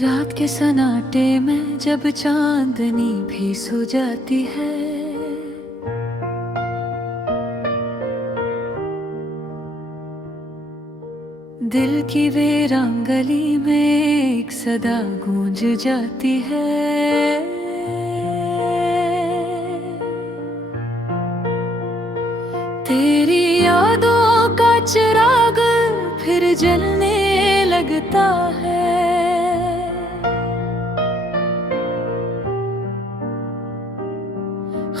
रात के सन्नाटे में जब चांदनी भी सो जाती है, दिल की वीरान गली में एक सदा गूंज जाती है। तेरी यादों का चिराग फिर जलने लगता है।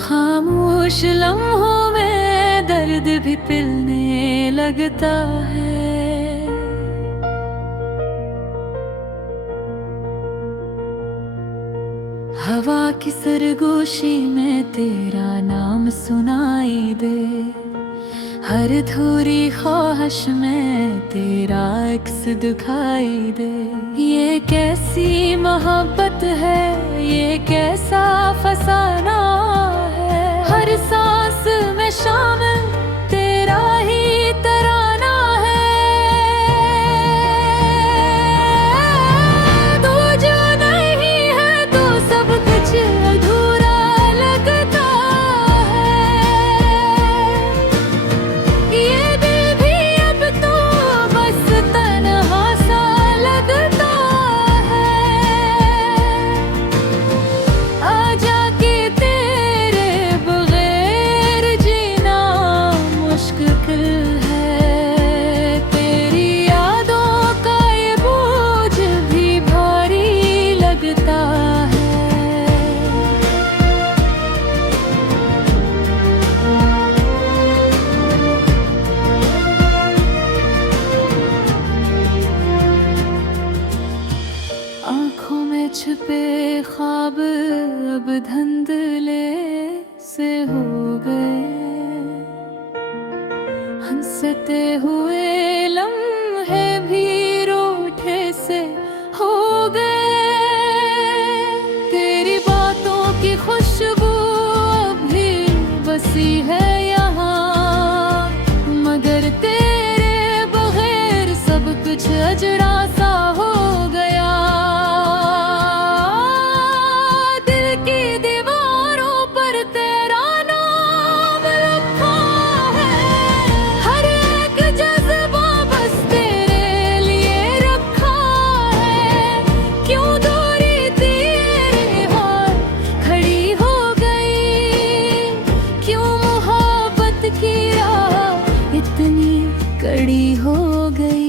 खामोश लम्हों में दर्द भी पिलने लगता है। हवा की सरगोशी में तेरा नाम सुनाई दे, हर थोड़ी ख्वाहिश में तेरा अक्स दिखाई दे। ये कैसी मोहब्बत है, ये कैसा फसाना है, हर सांस में शामिल तेरा ही तराना है। तू जो नहीं है तो सब कुछ अधूरा लगता है। ये दिल भी अब तो बस तन्हा सा लगता है। आजा के तेरे बगैर जीना मुश्किल है। तेरी यादों का ये बोझ भी भारी लगता है। आँखों में छुपे ख्वाब अब धुंधले से हो गए, हंसते हुए लम्हे भी रूठे से हो गए। तेरी बातों की खुशबू अभी बसी है यहाँ, मगर तेरे बगैर सब कुछ अजरा सा हो गया। दिल की दीवारों पर तेरा नाम लिखा है, हर एक जज्बा बस तेरे लिए रखा है। क्यों दूरी तेरे हाथ खड़ी हो गई, क्यों मोहब्बत की राह इतनी कड़ी हो गई।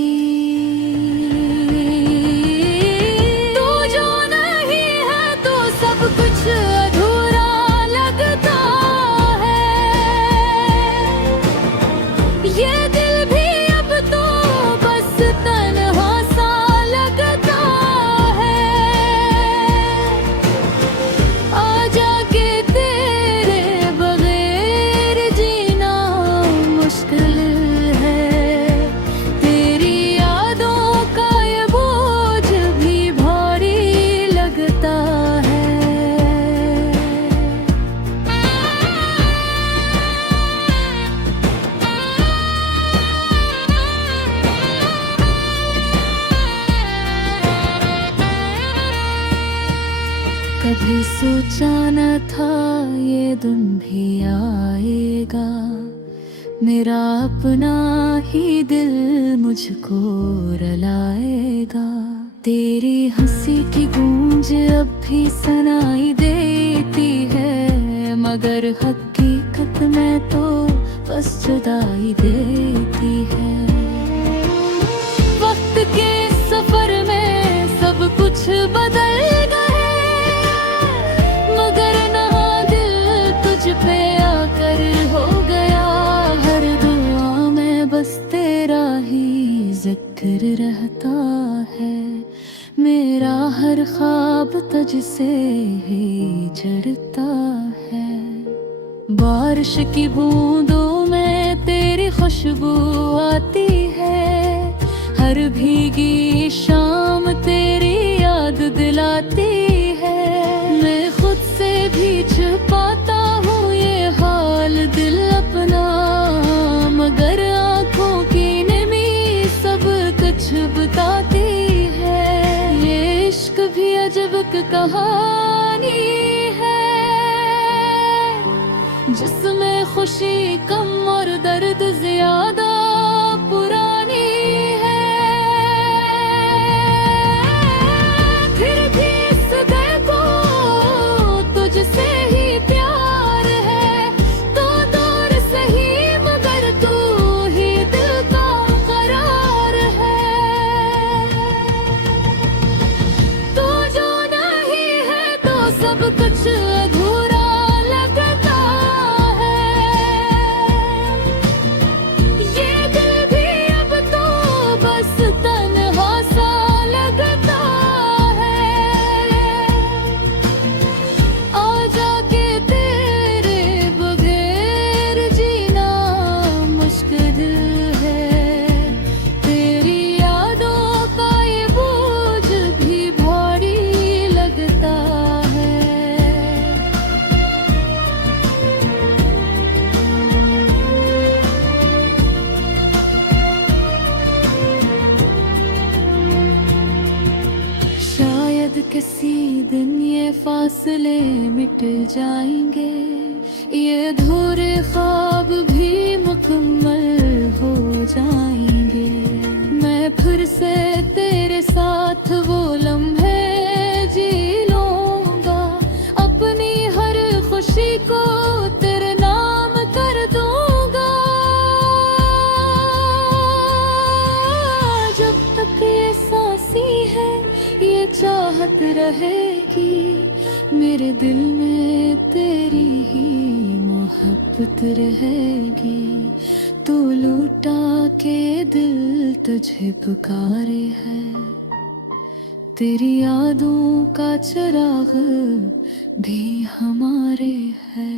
तू जो नहीं है तो सब कुछ अधूरा लगता है। ये दिल भी अब तो बस तन्हा सा लगता है। आजा के तेरे बगैर जीना मुश्किल है। तेरी यादों का ये बोझ भी भारी लगता है। कभी सोचा न था ये दिन भी आएगा, मेरा अपना ही दिल मुझको रुलाएगा। तेरी हंसी की गूंज अब भी सुनाई देती है, मगर हकीकत में तो बस जुदाई देती है। वक्त के सफर में सब कुछ बदल गए, मगर ना दिल तुझ पे आकर हो गया। हर दुआ में बस तेरा ही जिक्र रहता है, मेरा हर ख्वाब तुझसे ही जड़ता है। बारिश की बूंदों में तेरी खुशबू आती है, हर भीगी शाम तेरी याद दिलाती है। मैं खुद से भी छुपाता हूँ ये हाल दिल अपना, मगर आँखों की नमी सब कुछ बताती है। ये इश्क कहानी है, जिसमें खुशी कम और दर्द ज्यादा पुरानी है। फिर भी इस दिल को तुझसे ही प्यार है, तो दूर सही मगर तू ही दिल का करार है। तू जो नहीं है तो सब कुछ अधूरा लगता है। ये दिल भी अब तो बस तन्हा सा लगता है। आजा के तेरे बगैर जीना मुश्किल है, तेरी यादों का ये बोझ भी भारी लगता है। शायद किसी दिन ये फासले मिट जाएंगे, ये अधूरे ख्वाब भी मुकम्मल हो जाएंगे। मैं फिर से तेरे साथ वो लम्हे जी लूंगा, अपनी हर खुशी को तेरे नाम कर दूंगा। जब तक ये सांसी है ये चाहत रहेगी, मेरे दिल में तेरी ही मोहब्बत रहेगी। तू लूटा के दिल तुझे पुकारे है, तेरी यादों का चिराग भी हमारे है।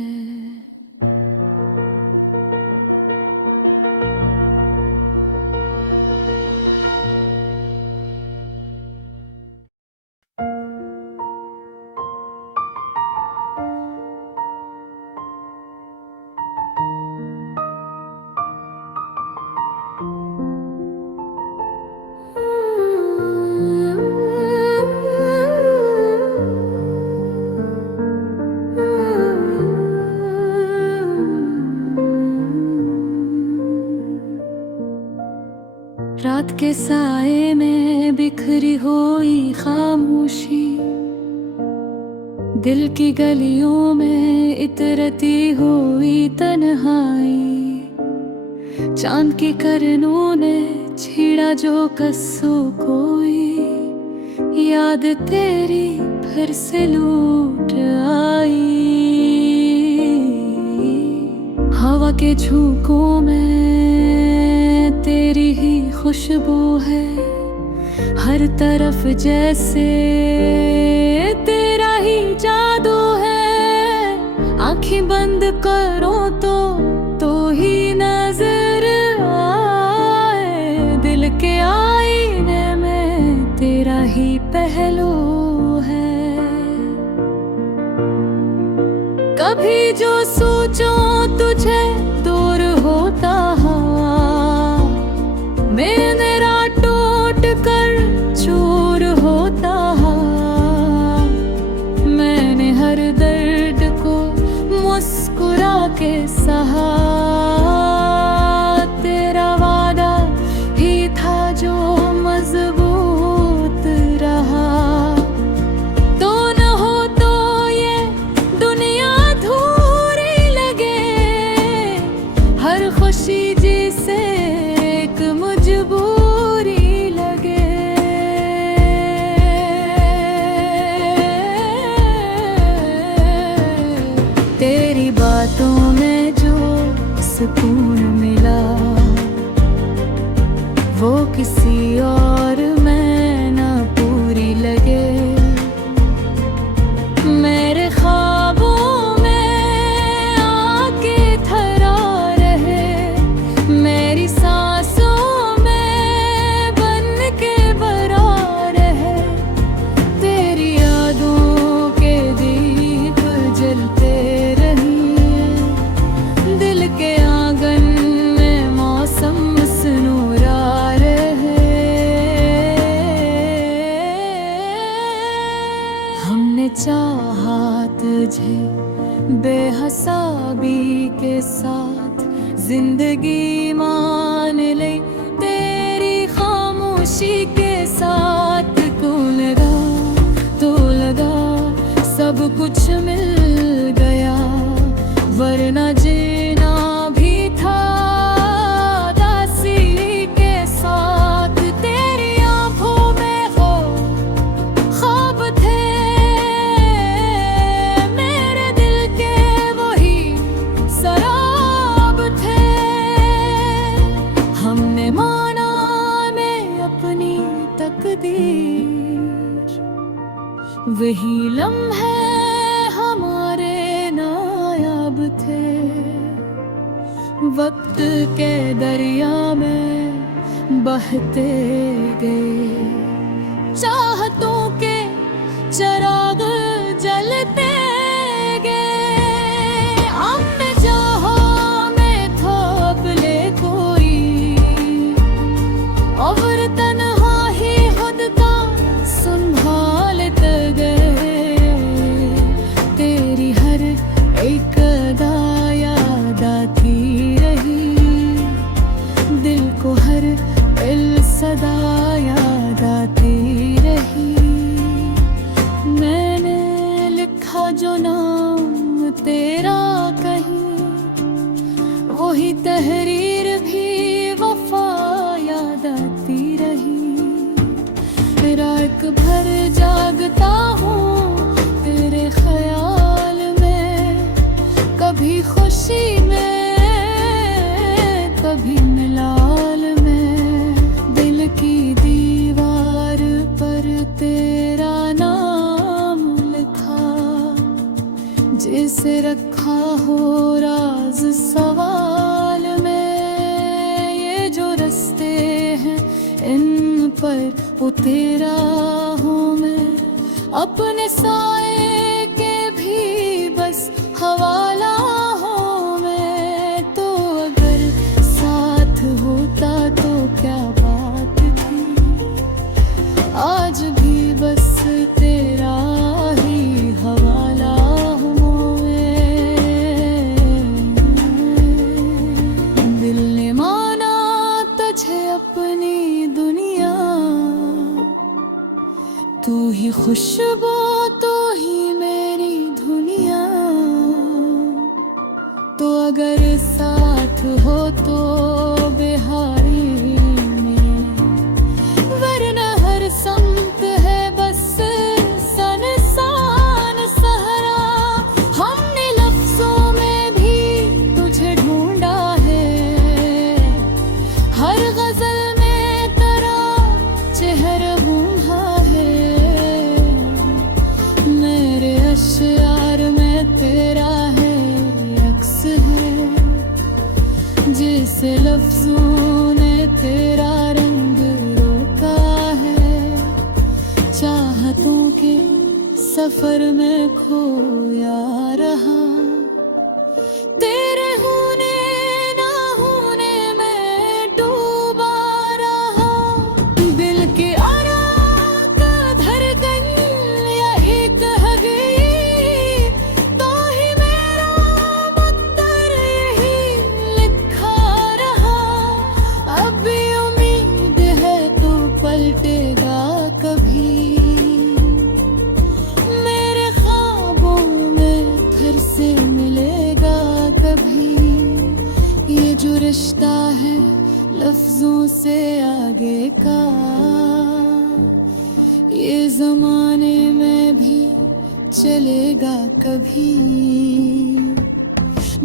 रात के साए में बिखरी हुई खामोशी, दिल की गलियों में इतरती हुई तन्हाई। चांद की किरणों ने छीड़ा जो कस्सों कोई, याद तेरी फिर से लूट आई। हवा के झोंकों में तेरी ही खुशबू है, हर तरफ जैसे तेरा ही जादू है। आंखें बंद करो तो ही नजर आए, दिल के आईने में तेरा ही पहलू है। कभी जो सोचो तुझे दूर होता मेरा टूट कर चूर होता, मैंने हर दर्द को मुस्कुरा के सहा। तेरा वादा ही था जो मजबूत रहा, तो न हो तो ये दुनिया अधूरी लगे। हर खुशी जिसे मजबूरी लगे, तेरी बातों में जो सुकून मिला वो किसी और में ना पूरी लगे। मेरे ख्वाबों में आके ठहरा रहे, मेरी सांसों में बन के बरा रहे। तेरी यादों के दीप जलते रहिए, दिल के आंगन में मौसम सुनूरा रहे। तुझे बेहसाबी के साथ जिंदगी मान ले तेरी खामोशी के साथ। को लगा तो लगा सब कुछ मिल गया, वरना जीना भी था दासी के साथ। तेरी आंखों में वो ख्वाब थे, मेरे दिल के वही शराब थे। हमने माना में अपनी तकदीर, वही लम्हे हमारे नायाब थे। वक्त के दरिया में बहते गए, चाहतों के चिराग जलते गए। हमने चाहा में थोप ले कोई, और तन्हा ही खुद का संभालते गए। तेरी हर एक अदा याद आती रही, दिल को हर दिल सदा याद आती रही। मैंने लिखा जो नाम तेरा कहीं, वही तहरीर भी वफा याद आती रही। रात भर जागता हूँ तेरे ख्याल में, कभी खुशी में कभी मिलाल में। दिल की दीवार पर तेरा नाम लिखा, जिसे रखा हो राज सवाल में। ये जो रास्ते हैं इन पर उतेरा हूँ मैं, अपने साए के भी बस हवाला हूँ मैं। तो अगर साथ होता तो क्या बात थी, आज भी बस तेरा ही हवाला हूँ मैं। दिल ने माना तुझे अपनी दुनिया, तू ही खुशबू तू ही मेरी दुनिया। तो अगर साथ हो तो बिहारी में, वरना हर संत है बस सनसान सहरा। हमने लफ्जों में भी तुझे ढूंढा है, हर गजल में तेरा चेहरा गूंगा है। मेरे अश्यार में तेरा है अक्स है, जिस लफ्जों ने तेरा रंग रोका है। चाहतों के सफर में खोया रहा, तेरे होने ना होने में डूबा रहा। दिल की आराक धड़कन यही कह गई, तो ही मेरा मुक्तर यही लिखा रहा। अब भी उम्मीद है तो पलटेगा कभी, मेरे ख्वाबों में फिर से मिलेगा कभी। ये जो रिश्ता है लफ्जों से आगे का, ये जमाने में भी चलेगा कभी।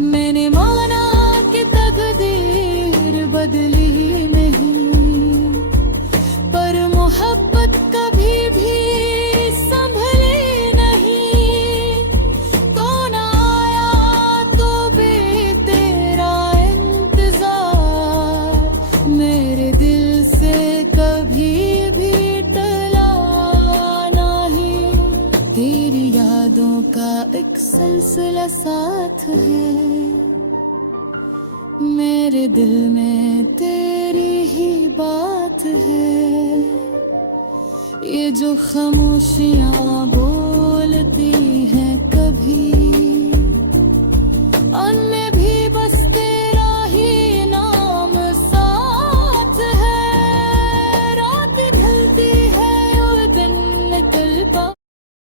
मैंने माना कि तकदीर बदली नहीं, पर मोहब्बत कभी भी संभली नहीं। कौन आया तो भी तेरा इंतजार, मेरे दिल से कभी भी टला नहीं। तेरी यादों का एक सिलसिला साथ है, मेरे दिल में तेरी ही बात है। ये जो खामोशियाँ बोलती